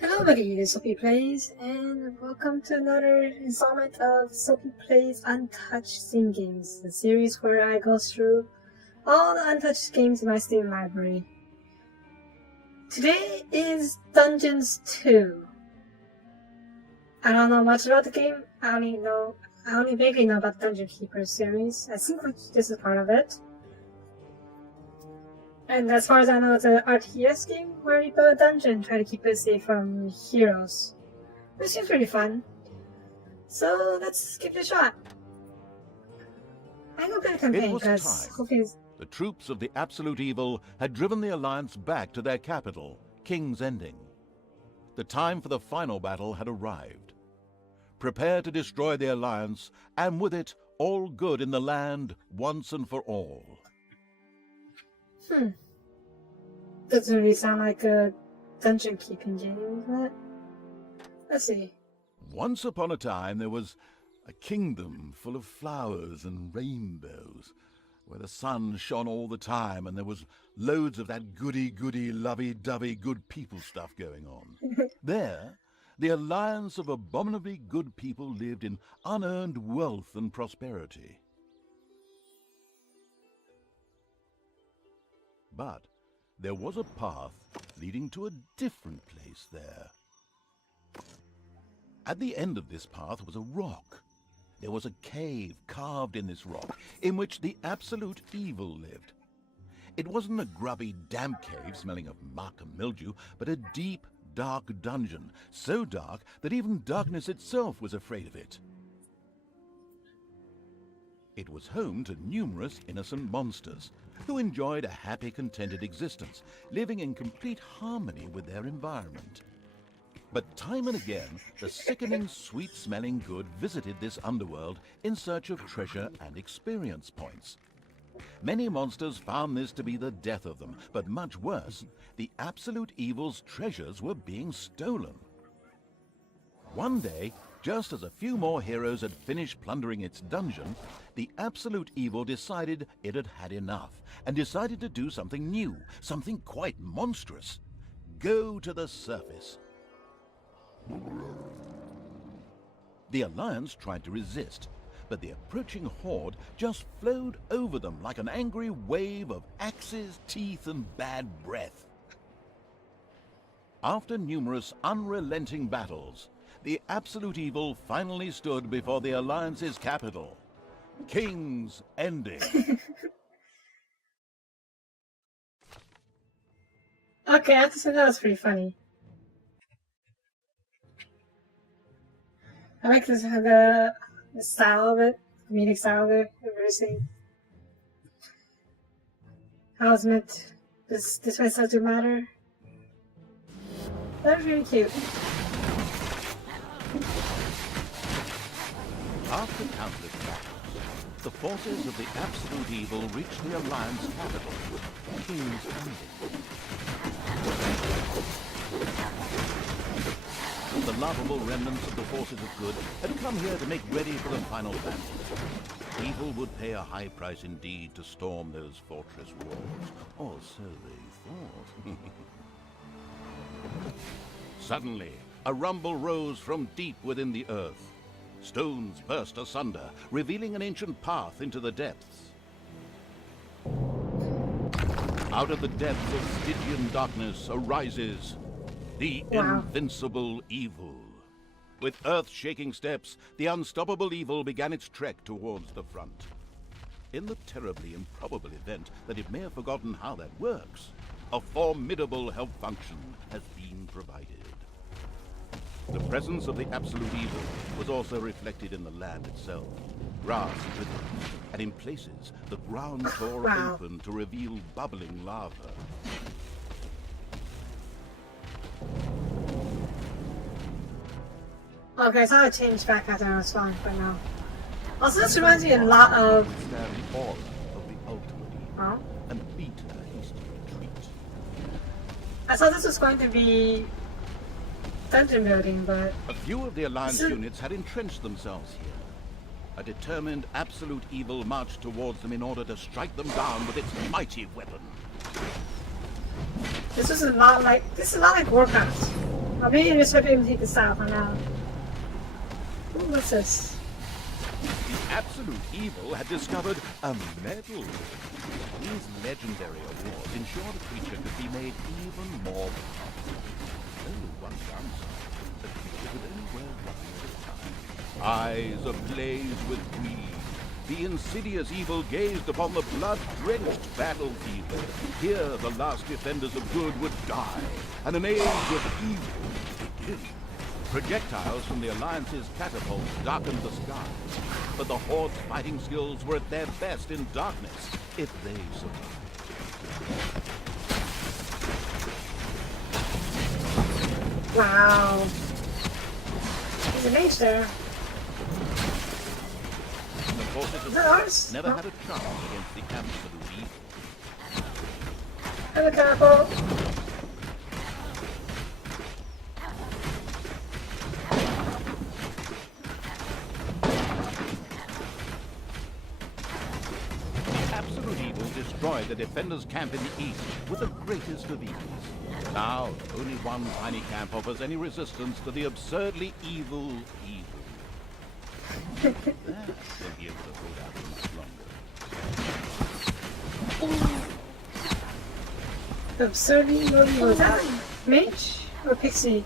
Hello everybody, this is Soapie Plays, and welcome to another installment of Soapie Plays Untouched Steam Games, the series where I go through all the untouched games in my Steam library. Today is Dungeons 2. I don't know much about the game. I only vaguely know about the Dungeon Keeper series. I think this is part of it. And as far as I know, it's an RTS game where you build a dungeon and try to keep it safe from heroes. Which seems pretty fun. So let's give it a shot. I'm gonna play the campaign because hopefully the troops of the Absolute Evil had driven the Alliance back to their capital, King's Ending. The time for the final battle had arrived. Prepare to destroy the Alliance, and with it, all good in the land once and for all. Doesn't really sound like a dungeon keeping game, does it? Let's see. Once upon a time there was a kingdom full of flowers and rainbows, where the sun shone all the time and there was loads of that goody-goody, lovey-dovey good people stuff going on. There, the alliance of abominably good people lived in unearned wealth and prosperity. But there was a path leading to a different place there. At the end of this path was a rock. There was a cave carved in this rock in which the Absolute Evil lived. It wasn't a grubby, damp cave smelling of muck and mildew, but a deep, dark dungeon, so dark that even darkness itself was afraid of it. It was home to numerous innocent monsters, who enjoyed a happy, contented existence, living in complete harmony with their environment. But time and again, the sickening, sweet-smelling good visited this underworld in search of treasure and experience points. Many monsters found this to be the death of them, but much worse, the Absolute Evil's treasures were being stolen. One day, just as a few more heroes had finished plundering its dungeon, the Absolute Evil decided it had had enough, and decided to do something new, something quite monstrous. Go to the surface. The Alliance tried to resist, but the approaching horde just flowed over them like an angry wave of axes, teeth, and bad breath. After numerous unrelenting battles, the Absolute Evil finally stood before the Alliance's capital, King's Ending. Okay, I have to say that was pretty funny. I like this, the style of it, the comedic style of it, embarrassing. How it's meant, this way doesn't matter. That was really cute. After countless battles, the forces of the Absolute Evil reached the Alliance capital, King's Ending. The lovable remnants of the forces of good had come here to make ready for the final battle. Evil would pay a high price indeed to storm those fortress walls, or so they thought. Suddenly, a rumble rose from deep within the earth. Stones burst asunder, revealing an ancient path into the depths. Out of the depths of Stygian darkness arises the invincible evil. With earth-shaking steps, the unstoppable evil began its trek towards the front. In the terribly improbable event that it may have forgotten how that works, a formidable help function has been provided. The presence of the Absolute Evil was also reflected in the land itself. Grass withered, and in places the ground tore open to reveal bubbling lava. Okay, so I changed back after I was fine for now. Also, this reminds me a lot of... The aura of the ultimate evil, and beat a hasty retreat. I thought this was going to be dungeon building, but... A few of the Alliance units had entrenched themselves here. A determined Absolute Evil marched towards them in order to strike them down with its mighty weapon. This is a lot like Warcraft. I'll be just hoping to take this out for now. Ooh, what's this? The absolute evil had discovered a medal. These legendary awards ensure the creature could be made even more powerful. Only one downside: the creature could only wear one at a time. Eyes ablaze with greed, the insidious evil gazed upon the blood-drenched battlefield. Here the last defenders of good would die, and an age of evil would begin. Projectiles from the Alliance's catapults darkened the skies, but the Horde's fighting skills were at their best in darkness, if they survived. Wow. There's a mage there. The forces of ours? never had a chance against the absolute evil. Have a careful. Destroyed the defenders' camp in the east with the greatest of ease. Now, only one tiny camp offers any resistance to the absurdly evil evil. That will be able to hold out much longer. The absurdly evil is that mage or pixie?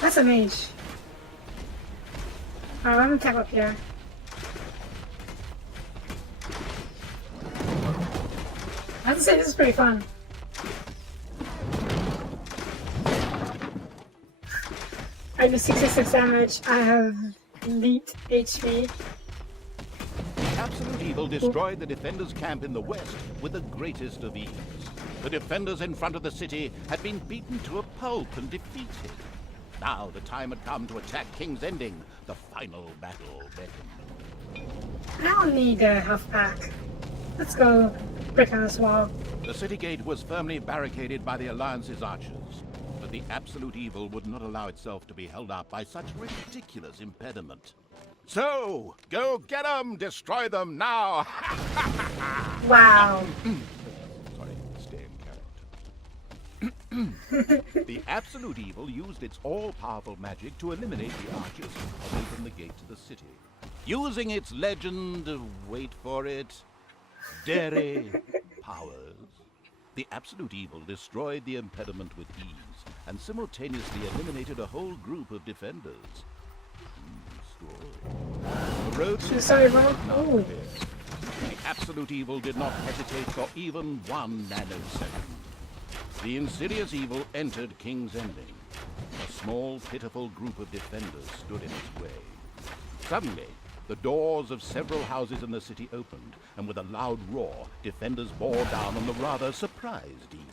That's a mage. Alright, I'm gonna camp up here. I have to say, this is pretty fun. I do 66 damage, I have elite HP. Absolute evil destroyed the defenders' camp in the west with the greatest of ease. The defenders in front of the city had been beaten to a pulp and defeated. Now the time had come to attack King's Ending. The final battle beckoned. I don't need a health pack. Let's go brick on this wall. The city gate was firmly barricaded by the Alliance's archers, but the absolute evil would not allow itself to be held up by such ridiculous impediment. So, go get them! Destroy them now! Wow. Sorry, stay in character. The absolute evil used its all-powerful magic to eliminate the archers and open the gate to the city. Using its legend, wait for it, dairy powers, the absolute evil destroyed the impediment with ease and simultaneously eliminated a whole group of defenders. The road to sorry, bro. Oh. the absolute evil did not hesitate for even 1 nanosecond. The insidious evil entered King's Ending. A small, pitiful group of defenders stood in its way. Suddenly, the doors of several houses in the city opened, and with a loud roar, defenders bore down on the rather surprised evil.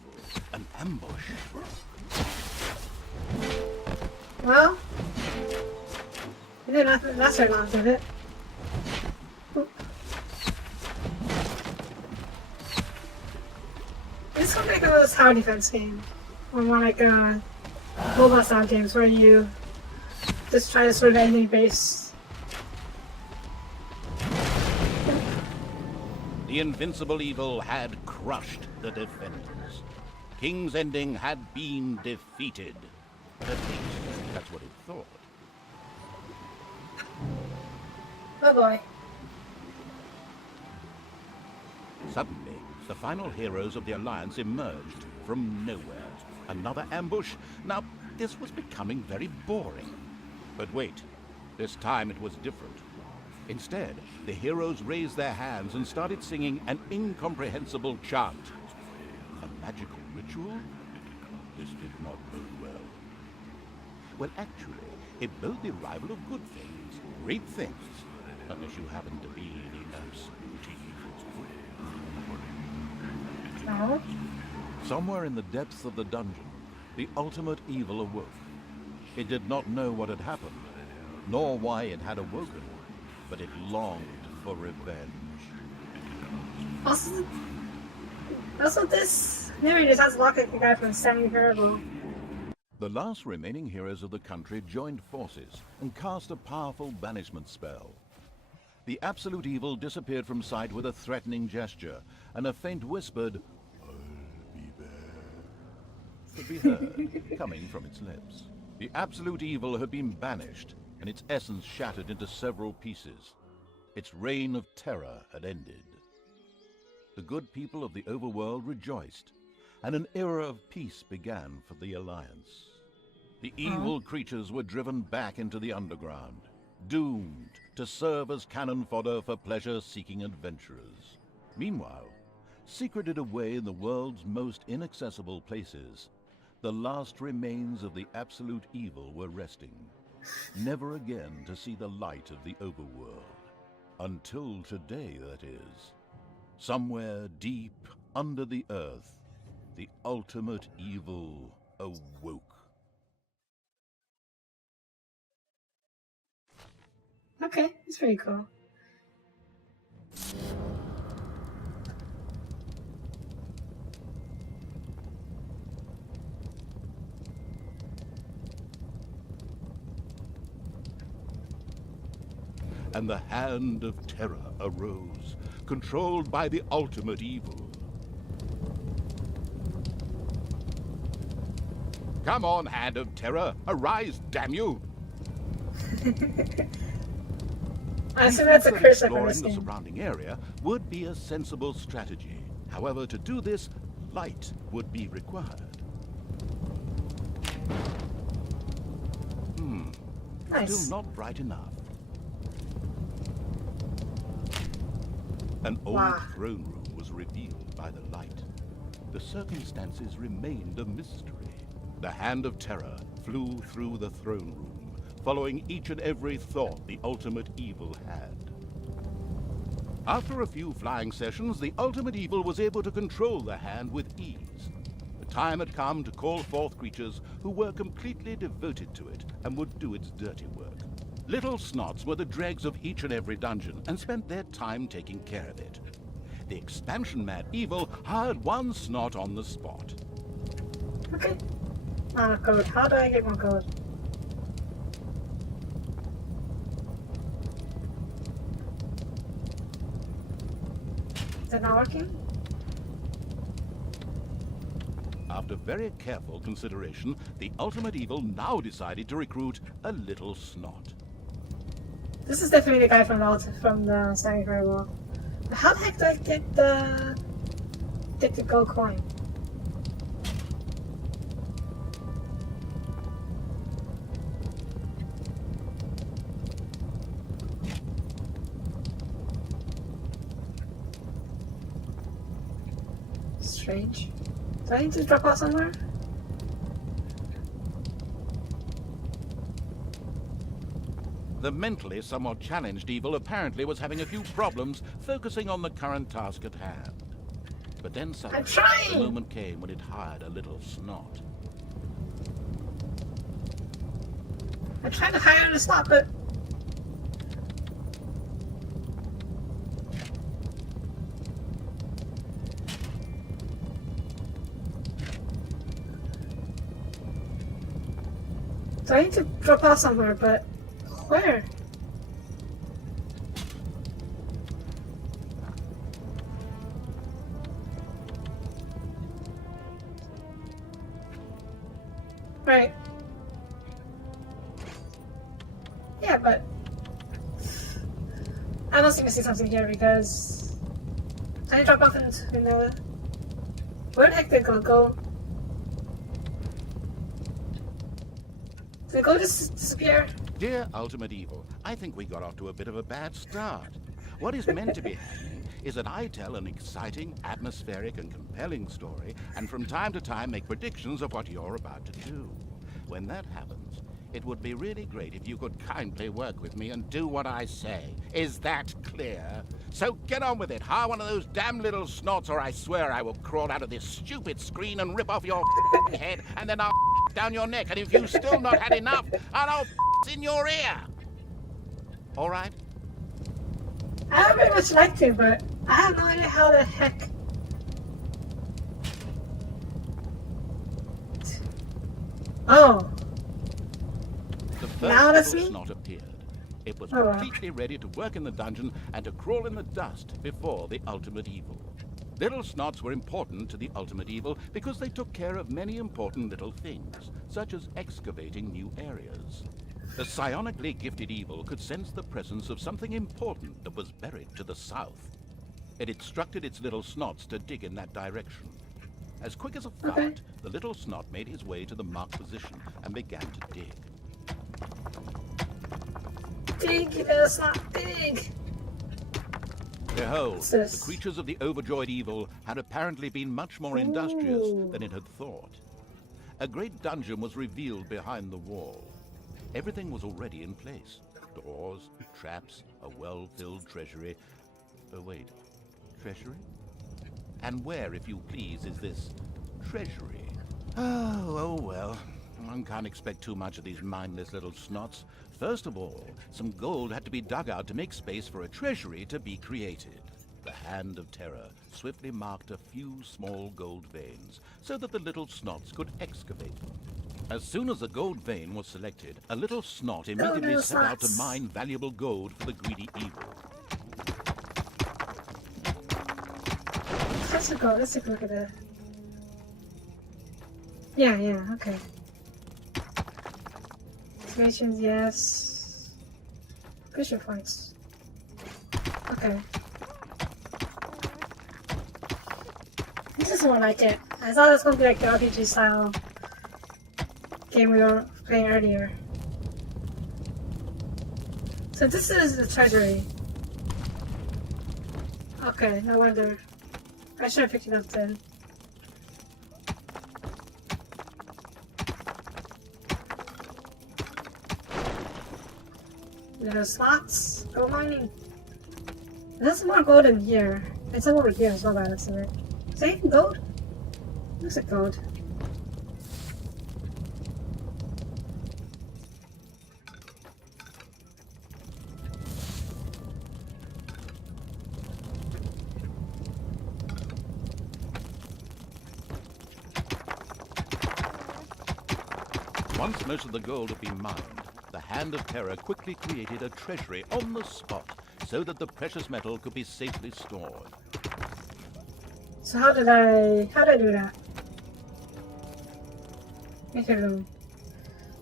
An ambush. Well, you did nothing. That's our launch of it. This could make one of those tower defense games, or more like mobile style games where you just try to sort of enemy base. The invincible evil had crushed the defenders. King's Ending had been defeated. At least, that's what it thought. Oh boy. Suddenly, the final heroes of the Alliance emerged from nowhere. Another ambush? Now, this was becoming very boring. But wait, this time it was different. Instead, the heroes raised their hands and started singing an incomprehensible chant. A magical ritual? This did not bode well. Well, actually, it bode the arrival of good things, great things, unless you happen to be the absolute evil. No. Somewhere in the depths of the dungeon, the ultimate evil awoke. It did not know what had happened, nor why it had awoken, but it longed for revenge. Also, this narrator sounds a lot like the guy from Stanley Parable. The last remaining heroes of the country joined forces and cast a powerful banishment spell. The absolute evil disappeared from sight with a threatening gesture, and a faint whispered, "I'll be there," could be heard coming from its lips. The absolute evil had been banished, and its essence shattered into several pieces. Its reign of terror had ended. The good people of the overworld rejoiced, and an era of peace began for the Alliance. The evil creatures were driven back into the underground, doomed to serve as cannon fodder for pleasure-seeking adventurers. Meanwhile, secreted away in the world's most inaccessible places, the last remains of the absolute evil were resting, never again to see the light of the overworld. Until today, that is. Somewhere deep under the earth, the ultimate evil awoke. Okay, it's pretty cool. And the Hand of Terror arose, controlled by the ultimate evil. Come on, Hand of Terror, arise, damn you! I assume that's a curse I've Exploring the surrounding area would be a sensible strategy. However, to do this, light would be required. Nice. Still not bright enough. An old throne room was revealed by the light. The circumstances remained a mystery. The Hand of Terror flew through the throne room, following each and every thought the ultimate evil had. After a few flying sessions, the ultimate evil was able to control the hand with ease. The time had come to call forth creatures who were completely devoted to it and would do its dirty work. Little snots were the dregs of each and every dungeon and spent their time taking care of it. The expansion-mad evil hired one snot on the spot. Okay. Code. How do I get more code? Is it not working? After very careful consideration, the ultimate evil now decided to recruit a little snot. This is definitely the guy from the Stanley Parable. How the heck do I get the gold coin? Strange. Do I need to drop out somewhere? The mentally somewhat challenged evil apparently was having a few problems focusing on the current task at hand. But then suddenly, the moment came when it hired a little snot. I'm trying to hire the snot, but... So I need to drop out somewhere, but where? Right. Yeah, but I must be missing something here because I need to drop off into Vanilla. Where the heck did it go? Did it go just disappear? Dear Ultimate Evil, I think we got off to a bit of a bad start. What is meant to be happening is that I tell an exciting, atmospheric, and compelling story, and from time to time make predictions of what you're about to do. When that happens, it would be really great if you could kindly work with me and do what I say. Is that clear? So get on with it. Hire one of those damn little snots, or I swear I will crawl out of this stupid screen and rip off your head, and then I'll down your neck, and if you've still not had enough, I'll in your ear. All right? I would very much like to, but I have no idea how the heck. Oh. The Now first that's little me? snot appeared. It was Oh, completely ready to work in the dungeon and to crawl in the dust before the ultimate evil. Little snots were important to the ultimate evil because they took care of many important little things, such as excavating new areas. The psionically gifted evil could sense the presence of something important that was buried to the south. It instructed its little snots to dig in that direction. As quick as a fart, the little snot made his way to the marked position and began to dig. Dig, little snot, dig! Behold, the creatures of the overjoyed evil had apparently been much more industrious than it had thought. A great dungeon was revealed behind the wall. Everything was already in place. Doors, traps, a well-filled treasury. Oh, wait. Treasury? And where, if you please, is this treasury? Oh well. One can't expect too much of these mindless little snots. First of all, some gold had to be dug out to make space for a treasury to be created. The hand of terror swiftly marked a few small gold veins so that the little snots could excavate them. As soon as a gold vein was selected, a little snot immediately set out to mine valuable gold for the greedy evil. Let's take a look at it. Yeah, okay. Activations, yes. Pressure points. Okay. This is more like it. I thought it was going to be like the RPG style game we were playing earlier. So this is the treasury. Okay, no wonder. I should have picked it up then. Little slots. Go mining. There's more gold in here. It's over here as well by the looks of it. Is that even gold? Looks like gold. Once most of the gold had been mined, the Hand of Terror quickly created a treasury on the spot so that the precious metal could be safely stored. So how did I do that? Make a room.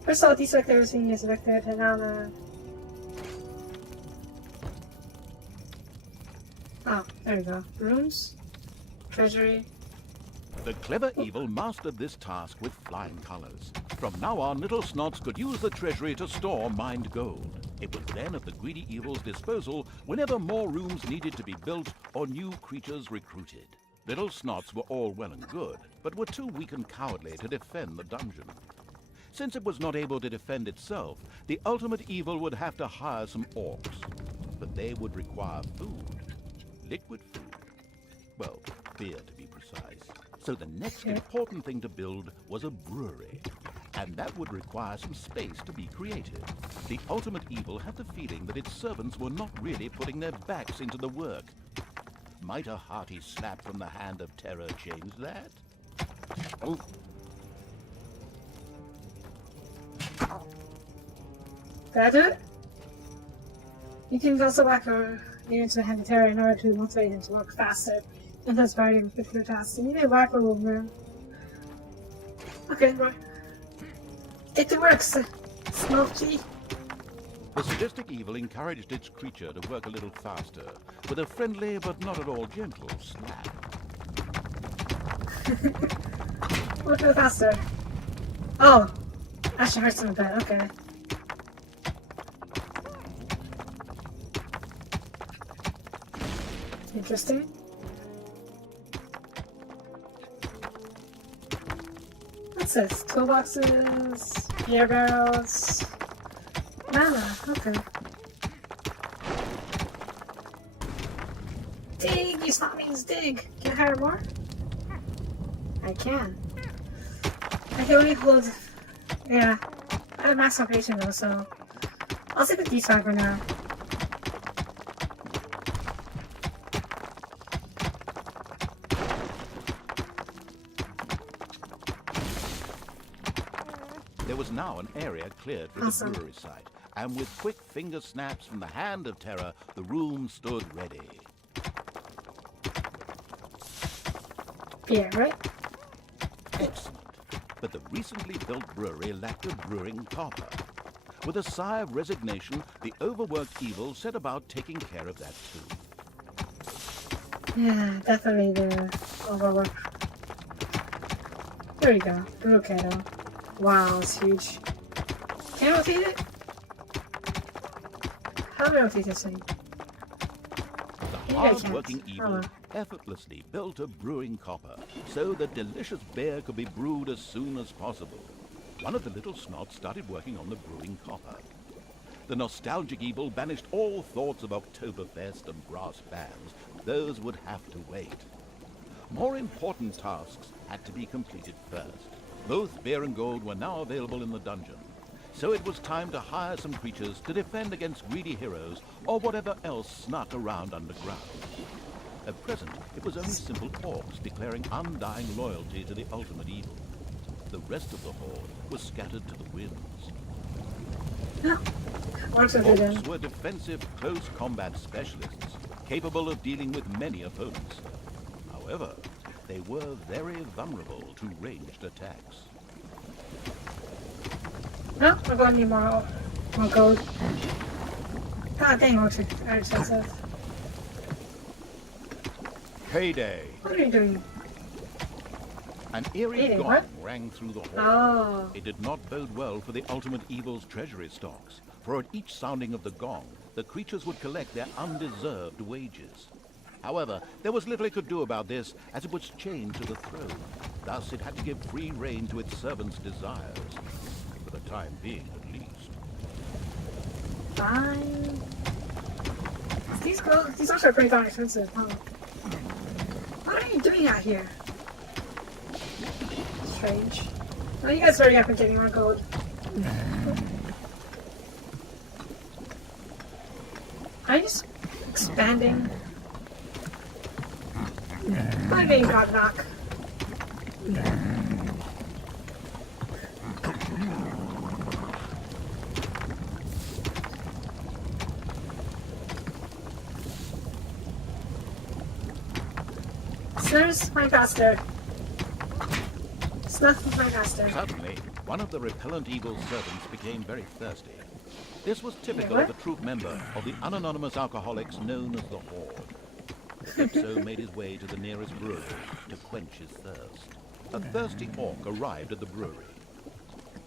First of all, deselect everything you selected, and now oh, there we go. Rooms, treasury. The clever evil mastered this task with flying colors. From now on, little snots could use the treasury to store mined gold. It was then at the greedy evil's disposal whenever more rooms needed to be built or new creatures recruited. Little snots were all well and good, but were too weak and cowardly to defend the dungeon. Since it was not able to defend itself, the ultimate evil would have to hire some orcs. But they would require food. Liquid food. Well, beer to be precise. So the next important thing to build was a brewery. And that would require some space to be created. The ultimate evil had the feeling that its servants were not really putting their backs into the work. Might a hearty slap from the Hand of Terror change that? Oh. Did I do it? You can also whack her into the Hand of Terror in order to motivate him to work faster and less variety with particular tasks. You need a whack her movement. Okay, right. Get to work, Soapie. The sadistic evil encouraged its creature to work a little faster, with a friendly but not at all gentle slap. Work a little faster. Oh, I should hurt some of that, okay. Interesting. What's this? Toolboxes, beer barrels, mana, okay. Dig! You slot means dig! Can I hire more? I can. I can only hold. Yeah. I have max operation though, so I'll take the D5 for now. There was now an area cleared for the brewery site, and with quick finger snaps from the Hand of Terror, the room stood ready. beer, right? Excellent. But the recently built brewery lacked a brewing copper. With a sigh of resignation, the overworked evil set about taking care of that too. Yeah, definitely the overwork. There we go. Brew kettle. Wow, it's huge. Can I rotate it? How do I rotate this thing? The Maybe I can't. hard-working evil Oh. effortlessly built a brewing copper so that delicious beer could be brewed as soon as possible. One of the little snots started working on the brewing copper. The nostalgic evil banished all thoughts of Oktoberfest and brass bands. Those would have to wait. More important tasks had to be completed first. Both beer and gold were now available in the dungeon, so it was time to hire some creatures to defend against greedy heroes or whatever else snuck around underground. At present, it was only simple orcs declaring undying loyalty to the ultimate evil. The rest of the horde was scattered to the winds. Orcs were defensive, close combat specialists, capable of dealing with many opponents. However, they were very vulnerable to ranged attacks. No, we're going to need more gold. Ah, dang, orcs are expensive. Payday! What are you doing? An eerie Payday, gong what? rang through the hall. Oh. It did not bode well for the ultimate evil's treasury stocks, for at each sounding of the gong, the creatures would collect their undeserved wages. However, there was little it could do about this, as it was chained to the throne. Thus, it had to give free rein to its servants' desires, for the time being at least. Fine. These orcs are pretty darn expensive, huh? What are you doing out here? Strange. Oh, you guys already up and getting more gold. Are you just expanding? I'm getting knock. Snur's my bastard. Snuff my bastard. Suddenly, one of the repellent evil servants became very thirsty. This was typical Yeah, of a troop member of the unanonymous alcoholics known as the Horde. Dipso made his way to the nearest brewery to quench his thirst. A thirsty orc arrived at the brewery.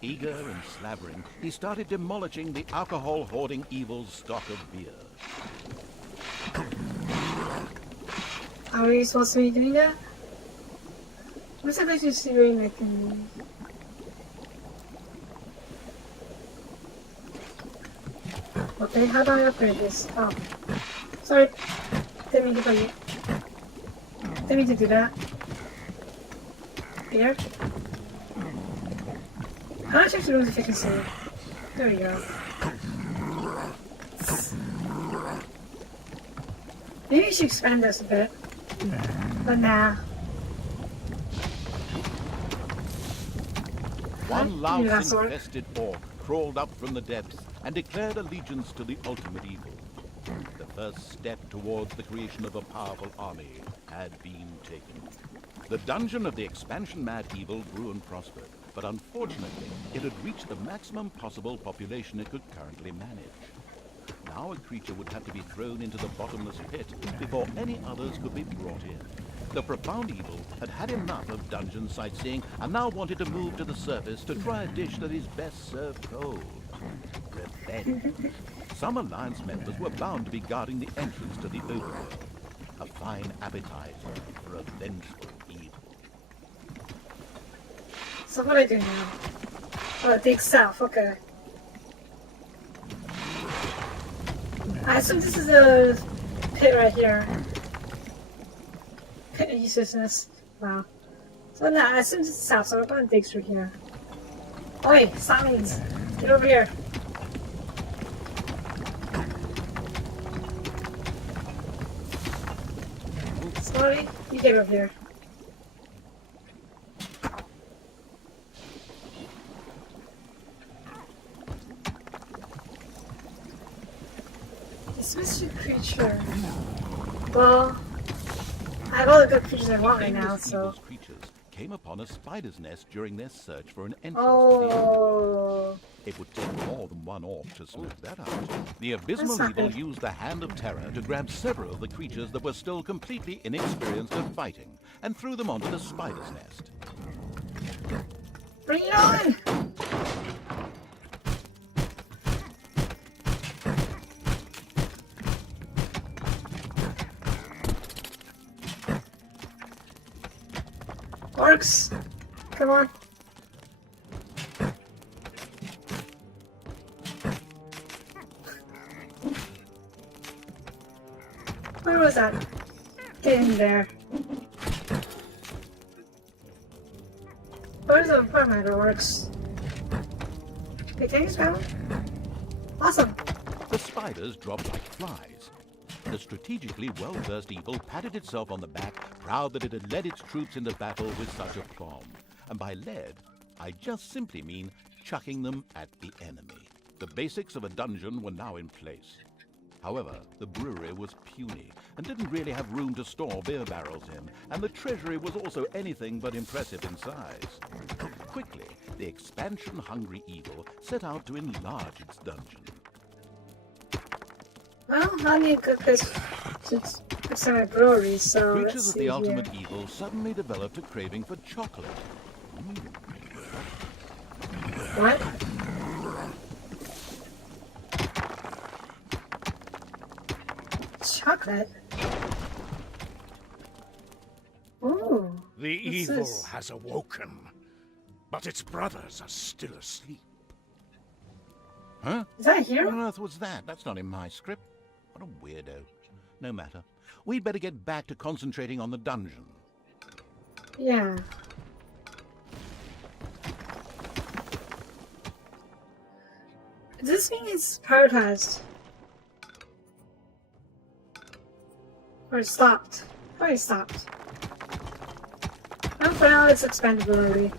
Eager and slavering, he started demolishing the alcohol-hoarding evil's stock of beer. Are we supposed to be doing that? What's that just doing like Okay, how do I upgrade this? Oh. Sorry. Didn't mean to play it. Didn't mean to do that. Here. How much extra room efficiency? There we go. Maybe you should expand this a bit. But nah. One louse-infested orc crawled up from the depths and declared allegiance to the ultimate evil. The first step towards the creation of a powerful army had been taken. The dungeon of the expansion-mad evil grew and prospered, but unfortunately, it had reached the maximum possible population it could currently manage. Now a creature would have to be thrown into the bottomless pit before any others could be brought in. The profound evil had had enough of dungeon sightseeing and now wanted to move to the surface to try a dish that is best served cold. Revenge. Some Alliance members were bound to be guarding the entrance to the overworld. A fine appetizer for a vengeful evil. So what do I do now? Oh, dig south, okay. I assume this is a pit right here. Pit of uselessness. Wow. So now I assume this is south, so we're gonna dig through here. Oi, Simons! Get over here. Slowly, you get over here. This mystery creature. Well, I have all the good creatures I want right now, Nameless so... evil's creatures came upon a spider's nest during their search for an entrance to the Oh... underworld. It would take more than one orc to smoke that out. The abysmal not evil good. used the Hand of Terror to grab several of the creatures that were still completely inexperienced at fighting and threw them onto the spider's nest. Bring it on! Orcs! Come on. Where was that? Get in there. Where's the apartment that works? Hey, can you spell? Awesome. The spiders dropped like flies. The strategically well-versed evil patted itself on the back, proud that it had led its troops into battle with such aplomb. And by led, I just simply mean chucking them at the enemy. The basics of a dungeon were now in place. However, the brewery was puny and didn't really have room to store beer barrels in, and the treasury was also anything but impressive in size. Quickly, the expansion-hungry evil set out to enlarge its dungeon. Well, I need a good place to extend my brewery, so Creatures let's of see the here. ultimate evil suddenly developed a craving for chocolate. What? Chocolate? Ooh. The what's evil this? has awoken, but its brothers are still asleep. Huh? Is that a What hero? on earth was that? That's not in my script. What a weirdo. No matter. We'd better get back to concentrating on the dungeon. Yeah. This thing is prioritized. Or it stopped. Or it stopped. And for now, it's expandability.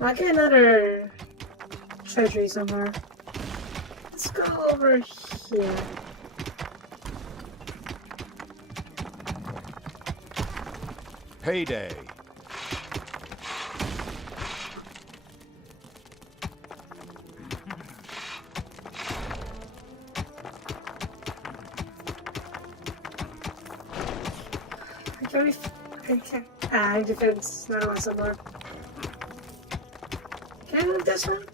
I'll get another treasury somewhere. Let's go over here. Payday! I can't. I defense. Not on somewhere. Can I move this one?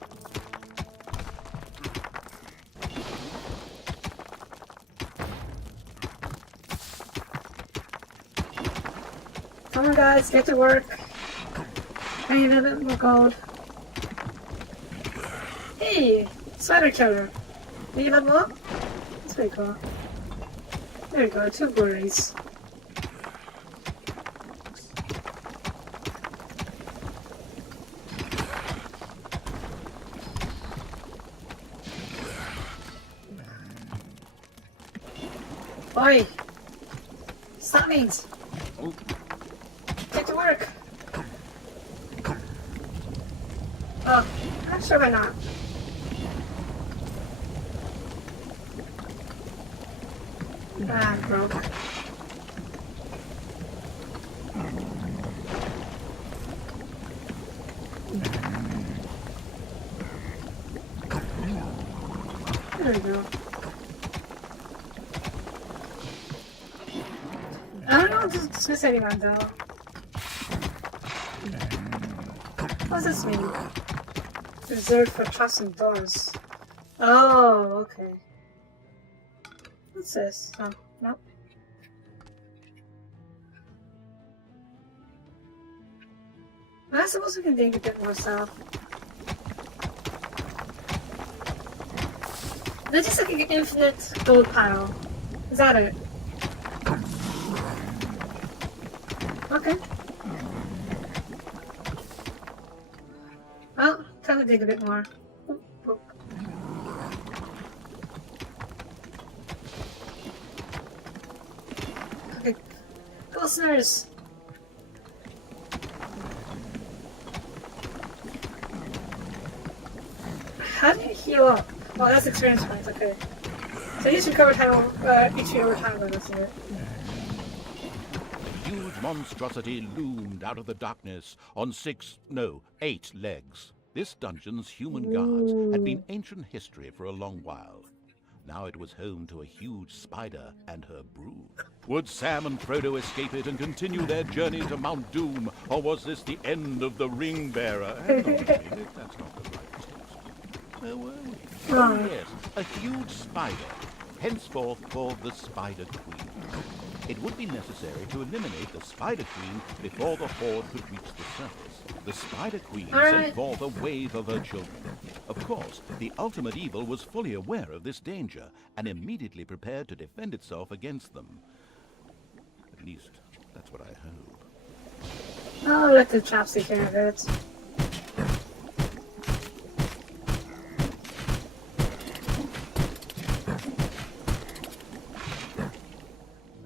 Come on, guys, get to work. I need a bit more gold. Hey, spider killer. Did you level up? That's pretty cool. There we go, 2 breweries. Oi! Stop means! Oh, Get to work! Oh, I'm sure why not. Ah, I'm broke. There we go. I don't know what to dismiss anyone though. What does this mean? Reserved for traps and doors. Oh, okay. What's this? Oh, no. I suppose we can dig a bit more stuff. There's just like an infinite gold pile. Is that it? Okay. Well, time to dig a bit more. Oop, oop. Okay. Listeners! heal up. Oh, that's experience points, okay. So you should recover time, HP over time, but that's it. A huge monstrosity loomed out of the darkness on 8 legs. This dungeon's human guards had been ancient history for a long while. Now it was home to a huge spider and her brood. Would Sam and Frodo escape it and continue their journey to Mount Doom, or was this the end of the ring bearer? Hang on a minute, that's not the right text. Where were we? Oh yes, a huge spider, henceforth called the Spider Queen. It would be necessary to eliminate the Spider Queen before the Horde could reach the surface. The Spider Queen sent forth a wave of her children. Of course, the ultimate evil was fully aware of this danger and immediately prepared to defend itself against them. At least, that's what I hope. I'll let the chaps take care of it.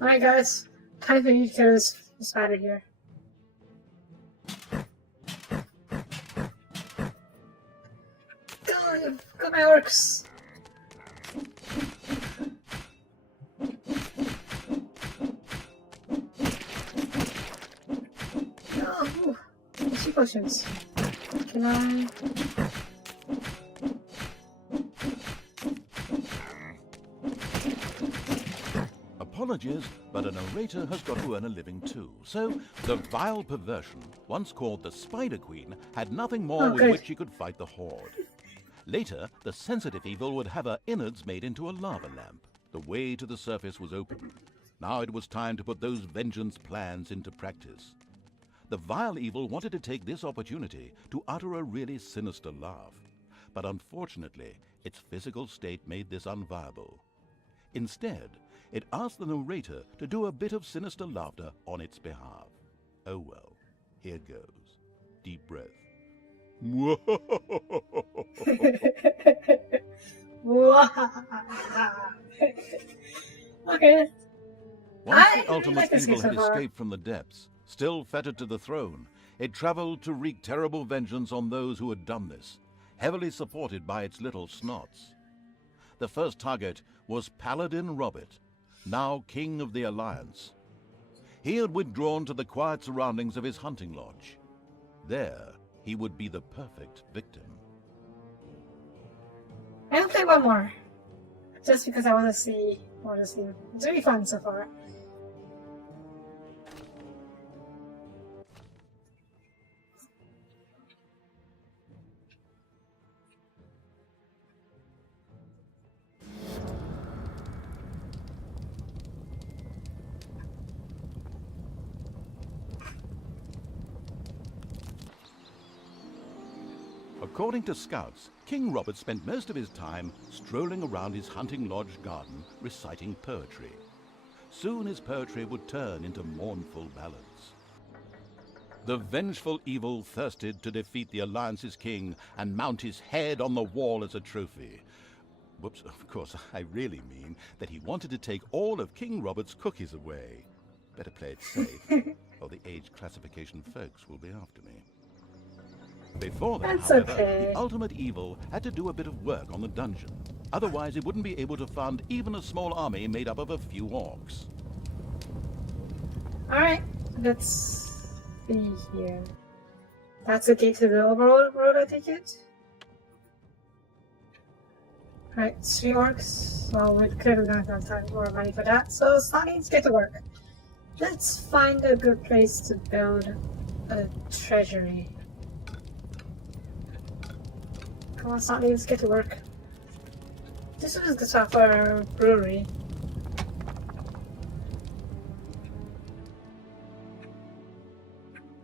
Alright guys, time for you to kill this spider here. Go my orcs! Oh, sea potions. Can I... Apologies, but a narrator has got to earn a living too. So, the vile perversion, once called the Spider Queen, had nothing more with which she could fight the Horde. Later, the sensitive evil would have her innards made into a lava lamp. The way to the surface was open. Now it was time to put those vengeance plans into practice. The vile evil wanted to take this opportunity to utter a really sinister laugh. But unfortunately, its physical state made this unviable. Instead, it asked the narrator to do a bit of sinister laughter on its behalf. Oh well, here goes. Deep breath. Okay. Once the ultimate evil had escaped from the depths, still fettered to the throne, it traveled to wreak terrible vengeance on those who had done this, heavily supported by its little snots. The first target was Paladin Robert, now King of the Alliance. He had withdrawn to the quiet surroundings of his hunting lodge. There, he would be the perfect victim. I'll play one more. Just because I want to see. It's really fun so far. According to scouts, King Robert spent most of his time strolling around his hunting lodge garden reciting poetry. Soon his poetry would turn into mournful ballads. The vengeful evil thirsted to defeat the Alliance's king and mount his head on the wall as a trophy. Whoops, of course, I really mean that he wanted to take all of King Robert's cookies away. Better play it safe, or the age classification folks will be after me. Before that, however, the ultimate evil had to do a bit of work on the dungeon. Otherwise, it wouldn't be able to fund even a small army made up of a few orcs. Alright, let's see here. That's the gate to the overworld road, I take it? Alright, 3 orcs. Well, we clearly don't have time or money for that, so Stanley, let's get to work. Let's find a good place to build a treasury. Come on, Stanley, let's get to work. This is the stuff for our brewery.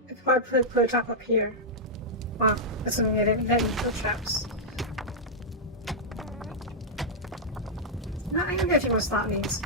If I put a trap up here. Wow, assuming I didn't hit any foot traps. No, I'm gonna get a few more Stanleys.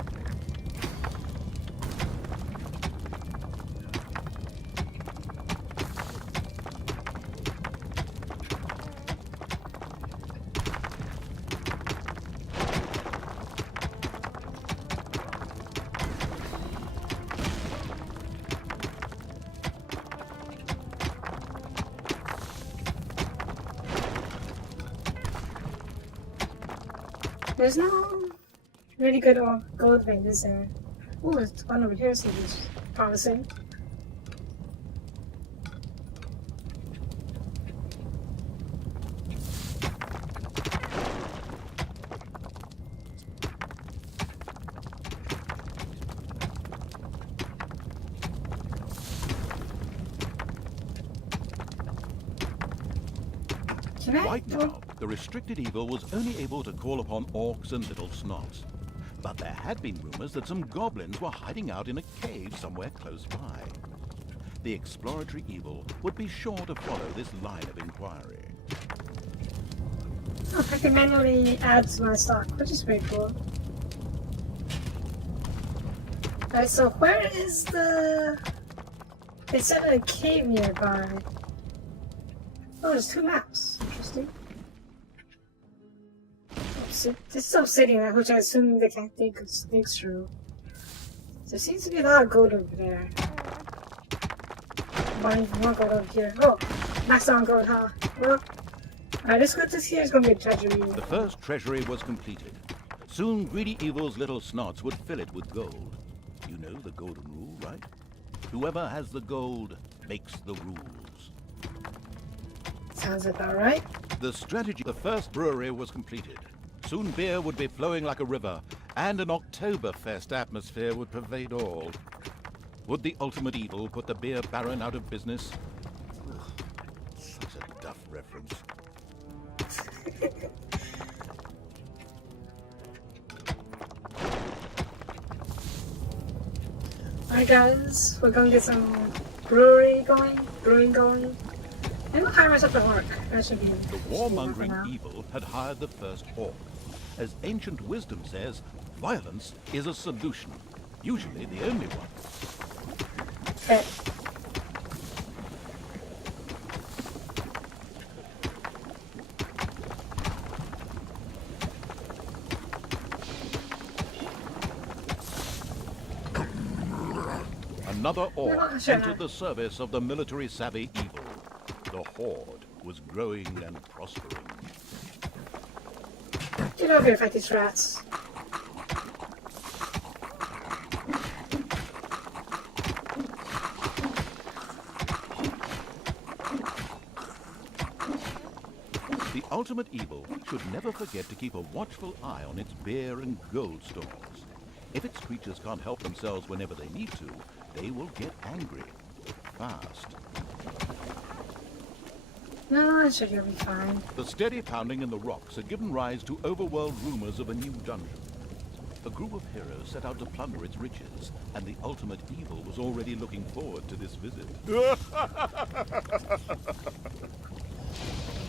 There's no really good gold vein, is there? Ooh, there's one over here seems promising. Right now, the restricted evil was only able to call upon orcs and little snots. But there had been rumors that some goblins were hiding out in a cave somewhere close by. The exploratory evil would be sure to follow this line of inquiry. Oh, I can manually add to my stock, which is pretty cool. Alright, so where is the... They said a cave nearby. Oh, there's 2 maps. Interesting. This is obsidian, which I assume they can't think through. There seems to be a lot of gold over there. More gold over here. Oh, max on gold, huh? Well, alright, let's go to see. There's gonna be a treasury. The first treasury was completed. Soon greedy evil's little snots would fill it with gold. You know the golden rule, right? Whoever has the gold makes the rules. Sounds about right. The strategy. The first brewery was completed. Soon beer would be flowing like a river, and an Oktoberfest atmosphere would pervade all. Would the ultimate evil put the beer baron out of business? Ugh, such a duff reference. Alright guys, we're gonna get some brewing going. And we'll hire myself an orc. That should be The warmongering evil had hired the first orc. As ancient wisdom says, violence is a solution, usually the only one. Okay. Another orc No, sure. entered the service of the military-savvy evil. The horde was growing and prospering. Get over here, fight these rats. The ultimate evil should never forget to keep a watchful eye on its beer and gold stores. If its creatures can't help themselves whenever they need to, they will get angry. Fast. No, I should be fine. The steady pounding in the rocks had given rise to overworld rumors of a new dungeon. A group of heroes set out to plunder its riches, and the ultimate evil was already looking forward to this visit. That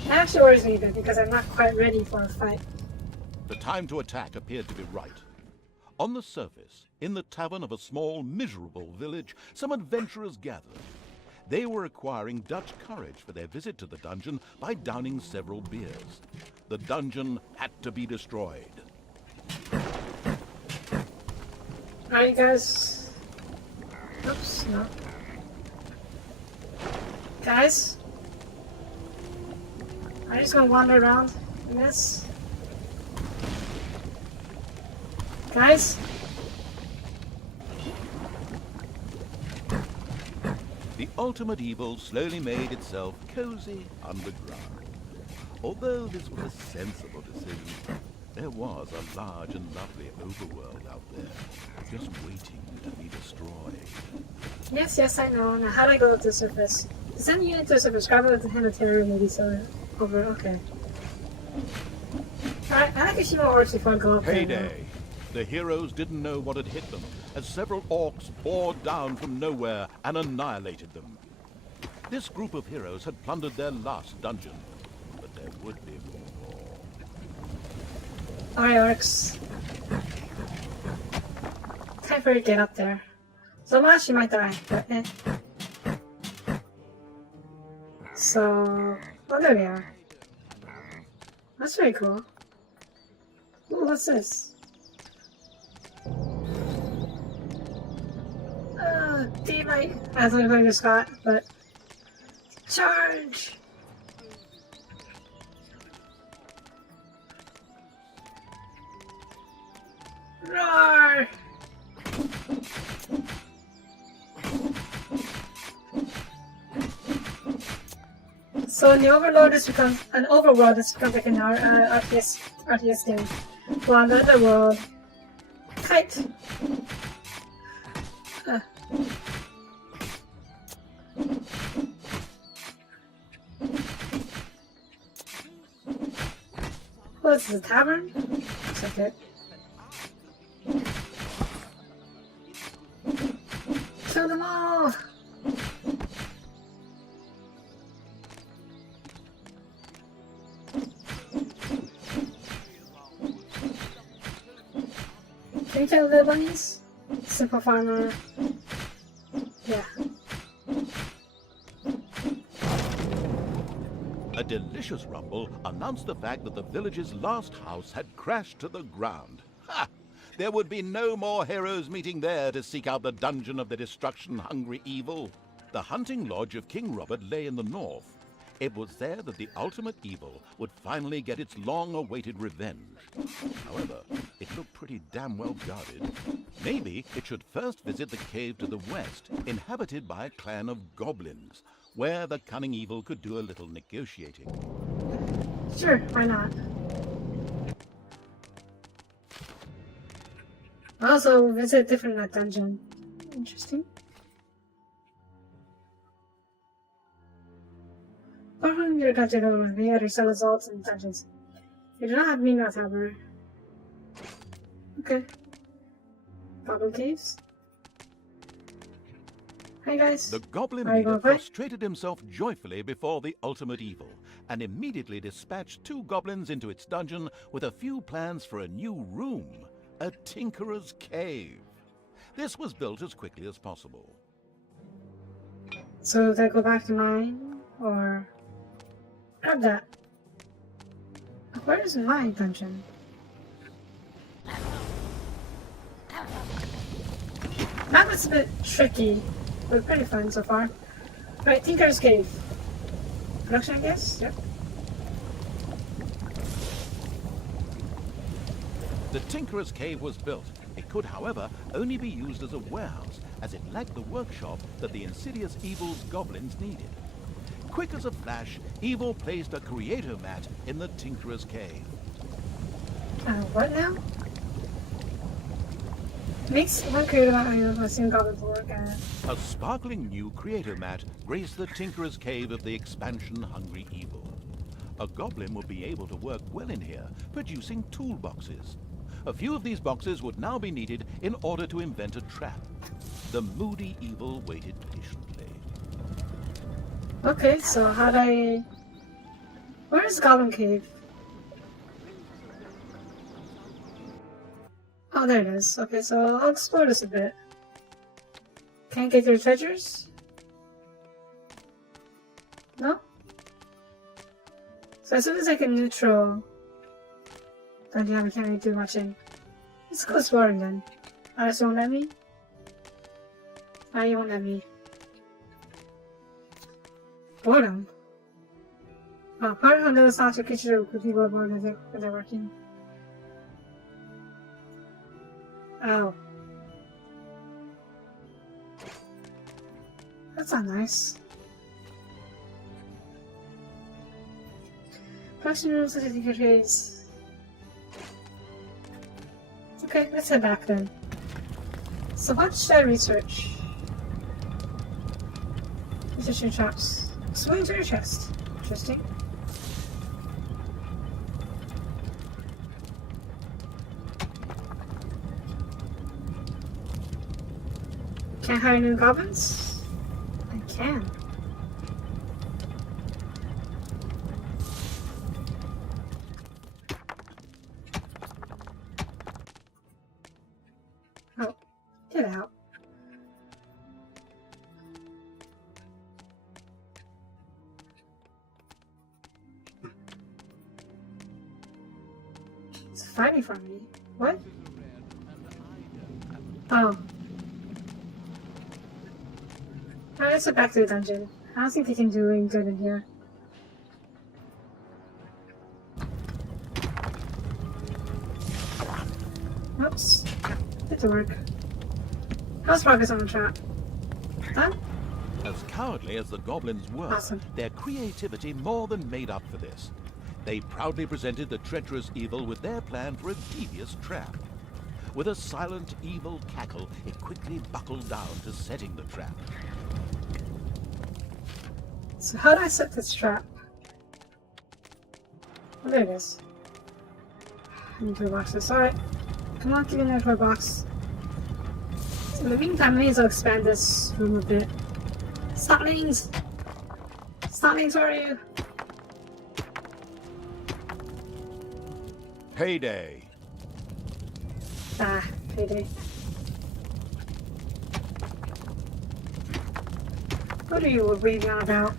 actually worries me a bit because I'm not quite ready for a fight. The time to attack appeared to be right. On the surface, in the tavern of a small, miserable village, some adventurers gathered. They were acquiring Dutch courage for their visit to the dungeon by downing several beers. The dungeon had to be destroyed. Alright, guys. Oops, no. Guys? I'm just gonna wander around in this. Guys? The ultimate evil slowly made itself cozy underground. Although this was a sensible decision, there was a large and lovely overworld out there, just waiting to be destroyed. Yes, I know. Now, how do I go up to the surface? Send a unit to the surface. Grab it with the hand of terror, maybe so over. Okay. Alright, I like a few more orcs before I go up there. Payday! The heroes didn't know what had hit them, as several orcs poured down from nowhere and annihilated them. This group of heroes had plundered their last dungeon, but there would be more. Alright, orcs. Time for you to get up there. So much you might die, but eh. So, oh, there we are. That's very cool. Ooh, what's this? Teammate. I thought I just got, but charge! Roar! So in the overworld has become like an RTS game. While the underworld, kite. What is this, a tavern? Looks like it. Kill them all! Can you kill the bunnies? Simple farmer. Yeah. A delicious rumble announced the fact that the village's last house had crashed to the ground. Ha! There would be no more heroes meeting there to seek out the dungeon of the destruction-hungry evil. The hunting lodge of King Robert lay in the north. It was there that the ultimate evil would finally get its long-awaited revenge. However, it looked pretty damn well guarded. Maybe it should first visit the cave to the west, inhabited by a clan of goblins, where the cunning evil could do a little negotiating. Sure, why not? Also, visit different dungeon. Interesting. Perform your dungeon over the other set results and dungeons. You do not have Mina Tower. Okay. Goblin Caves. Hey guys. The goblin leader prostrated himself joyfully before the ultimate evil, and immediately dispatched 2 goblins into its dungeon with a few plans for a new room, a tinkerer's cave. This was built as quickly as possible. So they go back to mine, or grab that. Where is my dungeon? That was a bit tricky, but pretty fun so far. Right, Tinker's Cave. Production, I guess? Yep. The Tinkerer's Cave was built. It could, however, only be used as a warehouse, as it lacked the workshop that the insidious evil's goblins needed. Quick as a flash, Evil placed a creator mat in the Tinkerer's Cave. What now? Makes one creator mat of a single goblin to work at. A sparkling new creator mat graced the Tinkerer's Cave of the expansion-hungry evil. A goblin would be able to work well in here, producing toolboxes. A few of these boxes would now be needed in order to invent a trap. The moody evil waited patiently. Okay, so how do I... Where is Goblin Cave? Oh, there it is. Okay, so I'll explore this a bit. Can't get your treasures? No? So as soon as I can neutral, then yeah, we can't really do much in. Let's go exploring then. Alright, so won't let me? Ah, you won't let me. Boredom. Oh, part of the sound to kitchen with people bored when they're working. Oh. That's not nice. Production rooms such as you could raise. Okay, let's head back then. So what should I research? Research your traps. Explore into your chest. Interesting. Can't hire new goblins? I can. Oh, get out. It's fighting for me. What? Oh. Alright, let's get back to the dungeon. I don't think they can do any good in here. Oops. to work. How's progress on the trap? Done? As cowardly as the goblins were, Awesome. their creativity more than made up for this. They proudly presented the treacherous evil with their plan for a devious trap. With a silent, evil cackle, it quickly buckled down to setting the trap. So how do I set this trap? Oh, there it is. I need to box this. Alright. Come on, give me another box. So in the meantime, I may as well expand this room a bit. Stotlings! Stotlings, where are you? Payday! Ah, payday. What are you raving on about?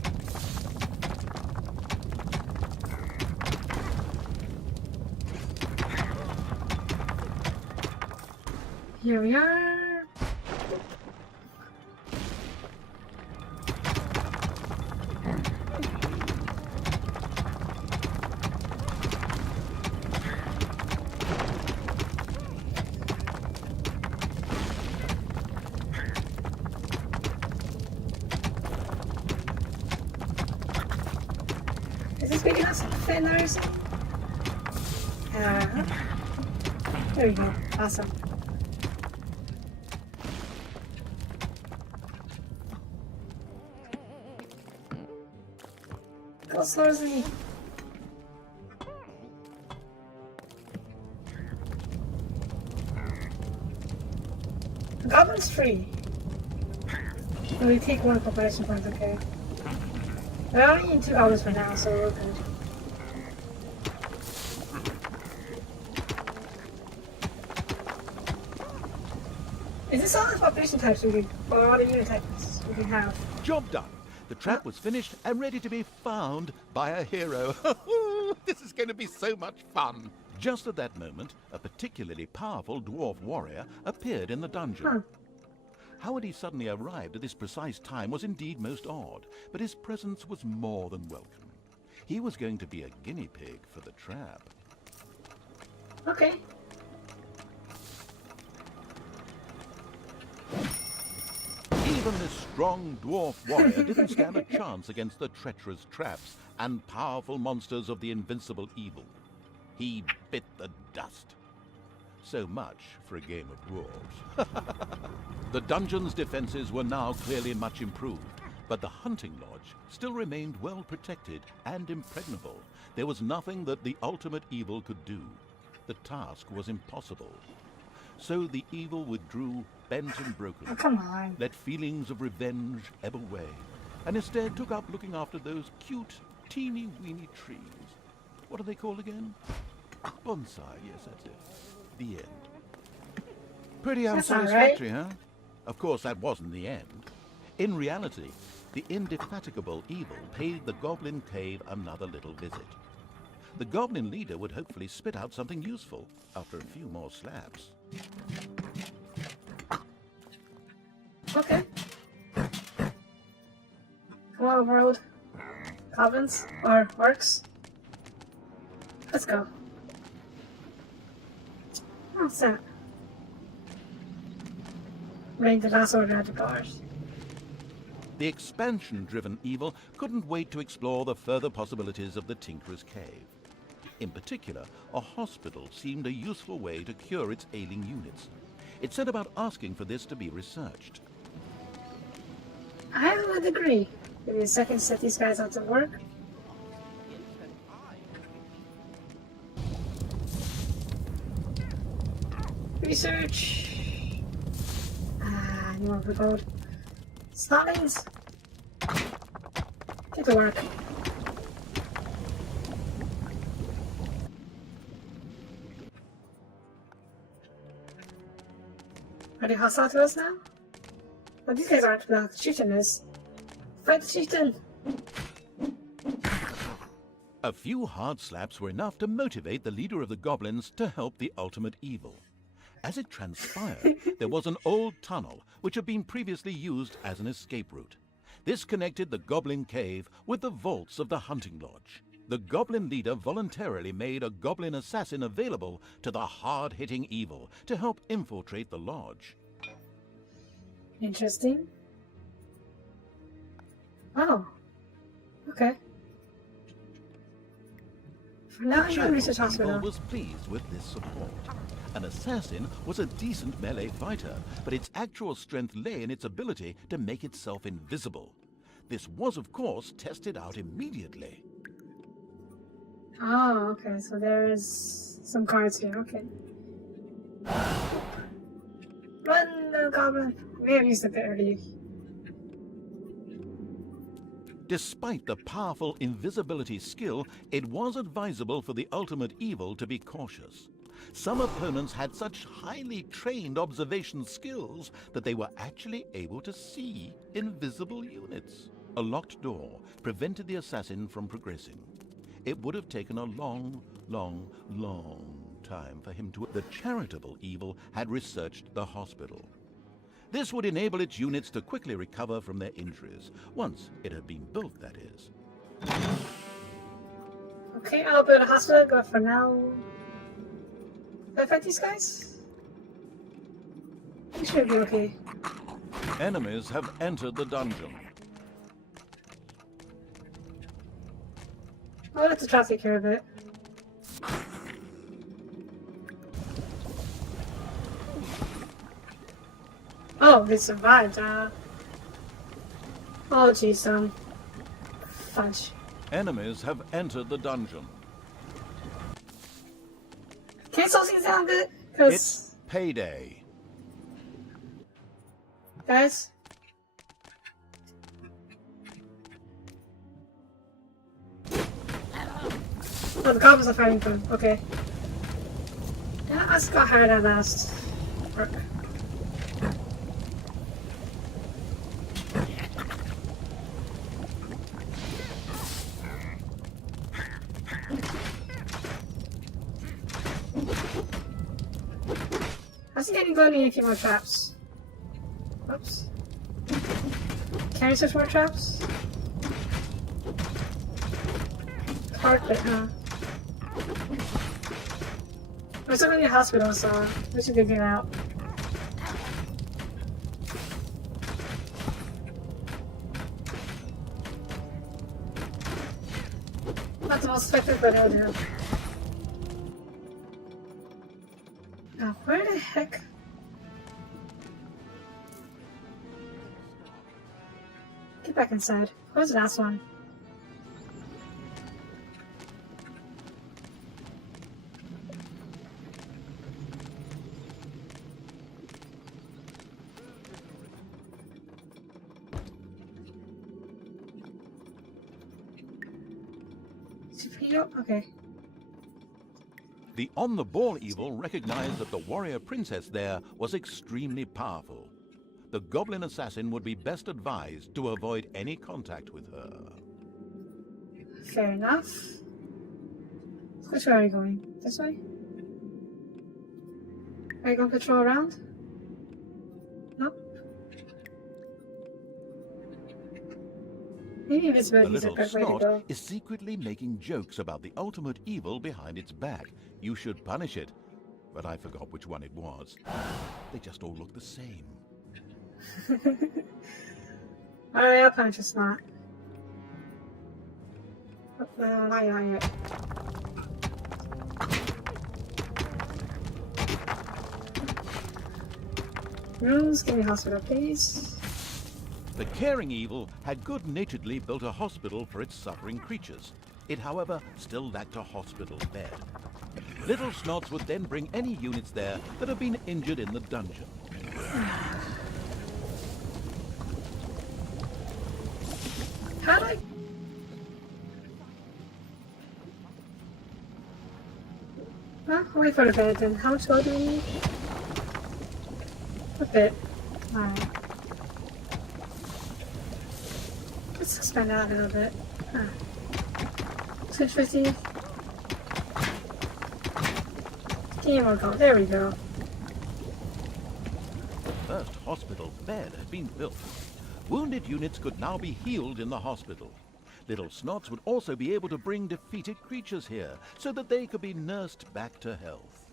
Here we are. Is this big enough to fit in there or something? There we go. Awesome. Go slower than me. Goblin's free. We take one population point, okay. We only need 2 goblins for now, so we're good. Is this all the population types we can, or all the unit types we can have? Job done. The trap was finished and ready to be found by a hero. This is going to be so much fun. Just at that moment, a particularly powerful dwarf warrior appeared in the dungeon. Huh. How had he suddenly arrived at this precise time was indeed most odd, but his presence was more than welcome. He was going to be a guinea pig for the trap. Okay. Even this strong dwarf warrior didn't stand a chance against the treacherous traps and powerful monsters of the invincible evil. He bit the dust. So much for a game of dwarves. The dungeon's defenses were now clearly much improved, but the hunting lodge still remained well protected and impregnable. There was nothing that the ultimate evil could do. The task was impossible. So the evil withdrew, bent and broken, Oh, come on. let feelings of revenge ebb away, and instead took up looking after those cute, teeny-weeny trees. What are they called again? Bonsai, yes, that's it. The end. Pretty That's all unsatisfactory, huh? Of course, that wasn't the end. In reality, the indefatigable evil paid the Goblin Cave another little visit. The Goblin leader would hopefully spit out something useful after a few more slabs. Okay. Come on, world. Goblins or orcs. Let's go. What's that? Raid the last order at the bars. The expansion-driven evil couldn't wait to explore the further possibilities of the Tinkerer's Cave. In particular, a hospital seemed a useful way to cure its ailing units. It set about asking for this to be researched. I would agree. Give me a second to set these guys out to work. Research. New one for gold. Snotlings. Get to work. Are they hostile to us now? Well, these guys aren't. The chieftain is. Fight the chieftain! A few hard slaps were enough to motivate the leader of the goblins to help the ultimate evil. As it transpired, there was an old tunnel which had been previously used as an escape route. This connected the Goblin Cave with the vaults of the hunting lodge. The goblin leader voluntarily made a goblin assassin available to the hard-hitting evil to help infiltrate the lodge. Interesting. Oh. Okay. For now, I'm going to research Evil hospital. was pleased with this support. An assassin was a decent melee fighter, but its actual strength lay in its ability to make itself invisible. This was, of course, tested out immediately. Oh, okay, so there's some cards here, okay. Run, little goblin! We have used it a bit early. Despite the powerful invisibility skill, it was advisable for the ultimate evil to be cautious. Some opponents had such highly trained observation skills that they were actually able to see invisible units. A locked door prevented the assassin from progressing. It would have taken a long time for him to... The charitable evil had researched the hospital. This would enable its units to quickly recover from their injuries, once it had been built, that is. Okay, I'll build a hospital, but for now... Can I fight these guys? It should be okay. Enemies have entered the dungeon. I'll let the trap take care of it. Oh, they survived, Oh, jeez, fudge. Enemies have entered the dungeon. Can you slow things down a bit? Because, It's payday. guys... Oh, the goblins are fighting them. Okay. Yeah, let's go hard at last. Work. I was getting going to a few more traps. Oops. Can I search more traps? Carpet, huh? We're still in the hospital, so we should get out. Not the most effective, but it'll do. Now, where the heck? Get back inside. Where's the last one? Okay. The on-the-ball evil recognized that the warrior princess there was extremely powerful. The goblin assassin would be best advised to avoid any contact with her. Fair enough. Which way are you going? This way? Are you going to patrol around? No? Maybe The invisibility is a little good way to snot go. is secretly making jokes about the ultimate evil behind its back. You should punish it. But I forgot which one it was. They just all look the same. Alright, I'll punch a snot. Not yet. Rooms, give me hospital, please. The caring evil had good-naturedly built a hospital for its suffering creatures. It, however, still lacked a hospital bed. Little Snots would then bring any units there that had been injured in the dungeon. How do I... Well, I'll wait for the bed then. How much gold do we need? A bit. Alright. Let's expand out a little bit. 650. Give me more gold. There we go. The first hospital bed had been built. Wounded units could now be healed in the hospital. Little snots would also be able to bring defeated creatures here, so that they could be nursed back to health.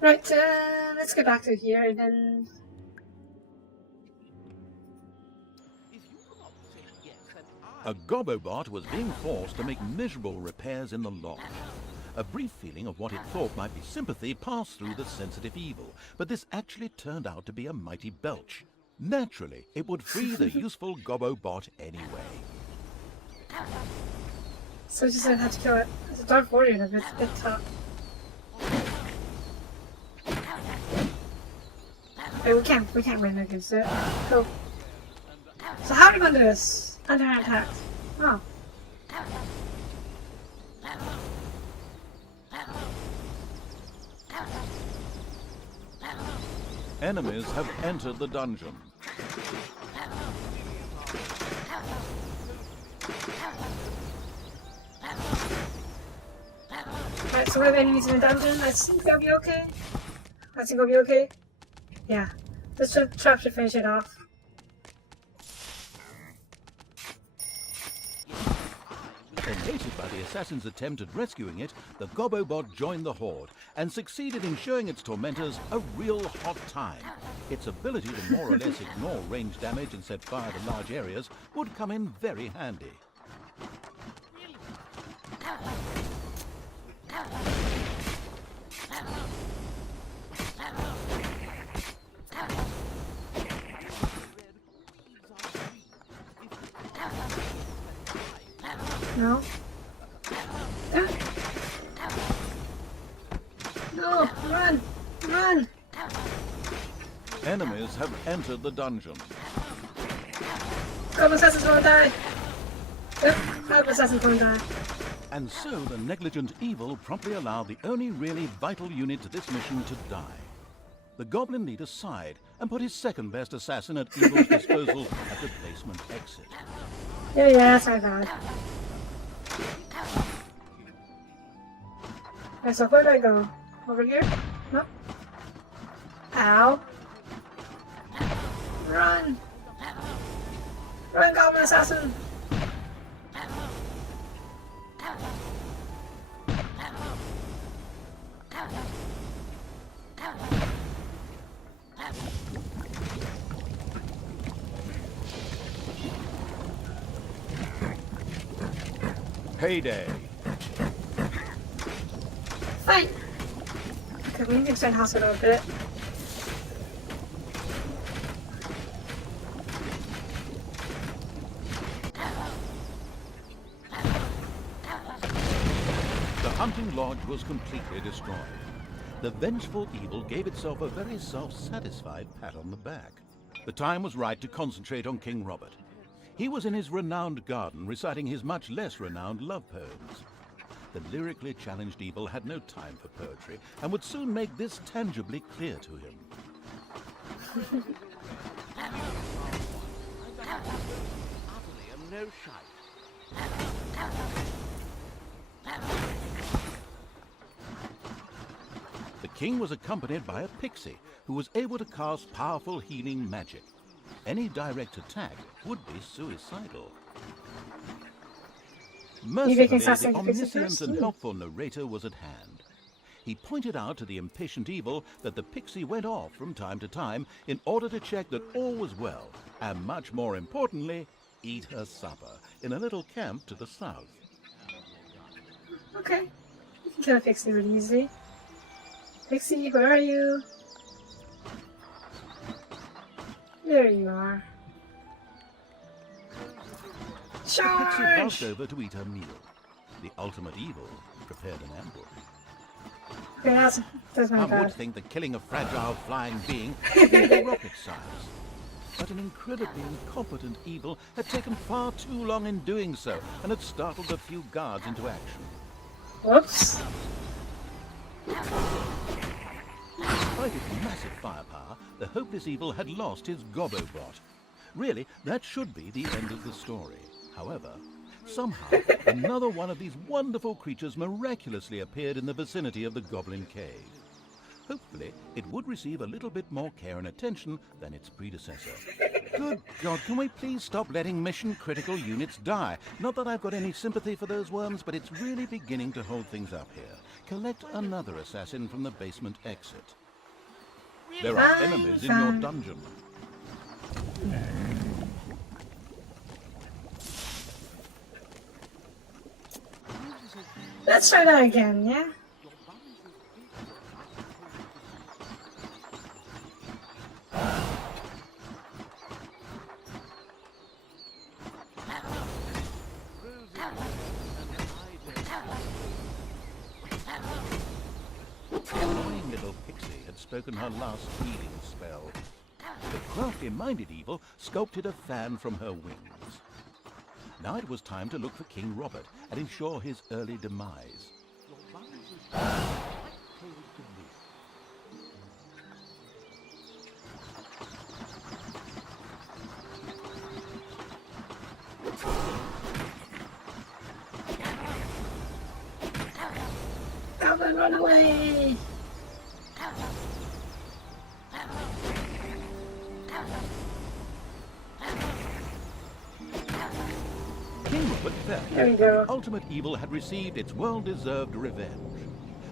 Right, let's get back to here and then... A Gobobot was being forced to make miserable repairs in the loft. A brief feeling of what it thought might be sympathy passed through the sensitive evil, but this actually turned out to be a mighty belch. Naturally, it would free the useful Gobobot anyway. So she said I had to kill it. It's a dark warrior, and it's a bit tough. Hey, we can't win against it. Go. So how are we gonna do this? Under attack. Oh. Enemies have entered the dungeon. Alright, so what are the enemies in the dungeon? I think they'll be okay. I think they'll be okay. Yeah. This trap should finish it off. Elated by the assassin's attempt at rescuing it, the Gobobot joined the horde and succeeded in showing its tormentors a real hot time. Its ability to more or less ignore range damage and set fire to large areas would come in very handy. No. No, run! Run! Enemies have entered the dungeon. Come, assassin's gonna die! Yep, assassin's gonna die. And so the negligent evil promptly allowed the only really vital unit to this mission to die. The goblin leader sighed and put his second best assassin at evil's disposal at the basement exit. Yeah, that's my bad. Okay, so where do I go? Over here? No. Ow. Run! Run, goblin assassin! Payday! Fight! Okay, we need to extend hospital a bit. The hunting lodge was completely destroyed. The vengeful evil gave itself a very self-satisfied pat on the back. The time was right to concentrate on King Robert. He was in his renowned garden reciting his much less renowned love poems. The lyrically challenged evil had no time for poetry and would soon make this tangibly clear to him. The king was accompanied by a pixie who was able to cast powerful healing magic. Any direct attack would be suicidal. Mercifully, the omniscient and helpful narrator was at hand. He pointed out to the impatient evil that the pixie went off from time to time in order to check that all was well, and much more importantly, eat her supper in a little camp to the south. Okay. You can kill a pixie really easy. Pixie, where are you? There you are. The pixie Charge! passed over to eat her meal. The ultimate evil prepared an ambush. Okay, that's my One would bad. think the killing a fragile flying being would be the rocket science. But an incredibly incompetent evil had taken far too long in doing so and had startled a few guards into action. Whoops. Despite its massive firepower, the hopeless evil had lost his Gobobot. Really, that should be the end of the story. However, somehow, another one of these wonderful creatures miraculously appeared in the vicinity of the Goblin Cave. hopefully it would receive a little bit more care and attention than its predecessor. Good God, can we please stop letting mission-critical units die? Not that I've got any sympathy for those worms, but it's really beginning to hold things up here. Collect another assassin from the basement exit. There are enemies in your dungeon. Let's try that again, yeah? The annoying little pixie had spoken her last healing spell. The crafty-minded evil sculpted a fan from her wings. Now it was time to look for King Robert and ensure his early demise. Goblin, run away! King Robert fell. There we go. The ultimate evil had received its well-deserved revenge.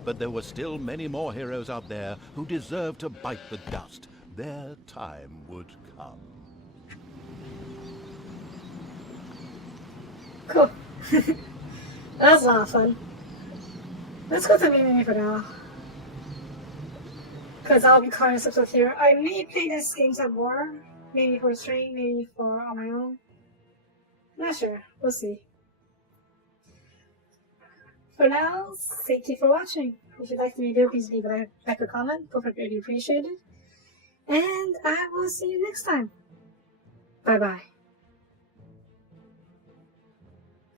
But there were still many more heroes out there who deserved to bite the dust. Their time would come. Cool. That was a lot of fun. Let's go to Mimi for now. Because I'll be calling this episode here. I may play this game some more. Maybe for stream, maybe for on my own. Not sure. We'll see. For now, thank you for watching. If you liked the video, please leave a like or comment. Both are greatly appreciated. And I will see you next time. Bye bye.